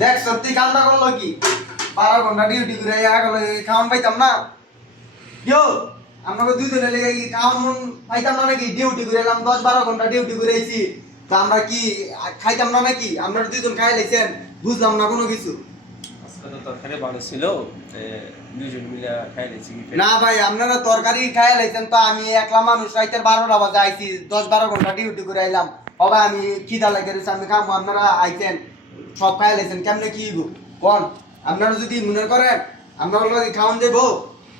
দেখ সত্যি কামটা করলো কি 12 ঘন্টা ডিউটি করে গেল খাওয়ান পাইতাম না ইয়ো আমাকে দুইজনে লেগে খাওয়ান পাইতাম না নাকি ডিউটি করে এলাম 10-12 ঘন্টা ডিউটি করে আইছি তা আমরা কি খাইতাম না নাকি আমরা দুইজন খাই লাইছেন বুঝলাম না কোনো কিছু আজকে তো তরকারি ভালো ছিল দুইজন মিলে খাই লাইছি না ভাই আপনারা তরকারি খাই লাইছেন তো আমি একলা মানুষ রাইতের 12টা বাজে আইছি 10-12 ঘন্টা ডিউটি করে আইলাম হবে আমি খিদা লাগে রয়েছে আমি খাবো আপনারা আইছেন সব খাই লাইছেন কেমনে কি গো কোন আপনারা যদি মনে করেন আপনারা লগে খাওয়ান দেবো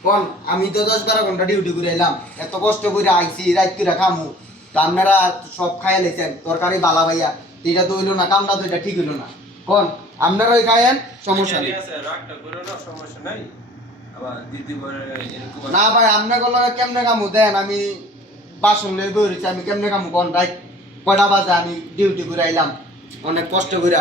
কোন আমি তো 10-12 ঘন্টা ডিউটি করে এলাম এত কষ্ট করে আইছি রাত করে খামু তো আপনারা সব খাই লাইছেন তরকারি বালা ভাইয়া এটা তো হইলো না কামটা তো এটা ঠিক হইলো না কোন আপনারাই খায়েন সমস্যা নেই রাগটা করো না সমস্যা নাই আবার দিদি বলে এরকম না ভাই আপনাকে লগে কেমনে কামু দেন আমি বাসন লয়ে বেরিয়েছি আমি কেমনে কামু কোন রাত কয়টা বাজে আমি ডিউটি করে আইলাম অনেক কষ্ট করে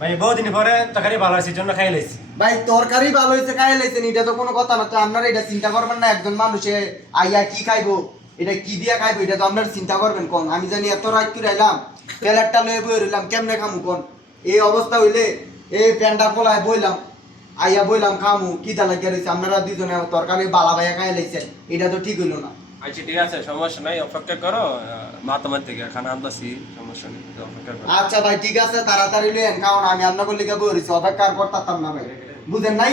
ভাই বহুদিন পরে তরকারি ভালো আছে জন্য খাই লাইছি ভাই তরকারি ভালো হয়েছে খাই লাইছেন এটা তো কোনো কথা না তো আপনারা এটা চিন্তা করবেন না একজন মানুষে আইয়া কি খাইবো এটা কি দিয়া খাইবো এটা তো আপনারা চিন্তা করবেন কোন আমি জানি এত রাত করে আইলাম প্লেটটা লয়ে বই রইলাম কেমনে খামু কোন এই অবস্থা হইলে এই প্যান্ডা পোলায় বইলাম আইয়া বইলাম খামু কি তা লাগিয়া রয়েছে আপনারা দুজনে তরকারি বালা ভাইয়া খাই লাইছেন এটা তো ঠিক হইলো না আচ্ছা ঠিক আছে সমস্যা নাই অপেক্ষা করো মাতামার থেকে খানা আনতাছি সমস্যা নেই অপেক্ষা করো আচ্ছা ভাই ঠিক আছে তাড়াতাড়ি লইয়েন কারণ আমি আপনাকে লিখে বই রয়েছি অপেক্ষা করতাম না ভাই বুঝেন নাই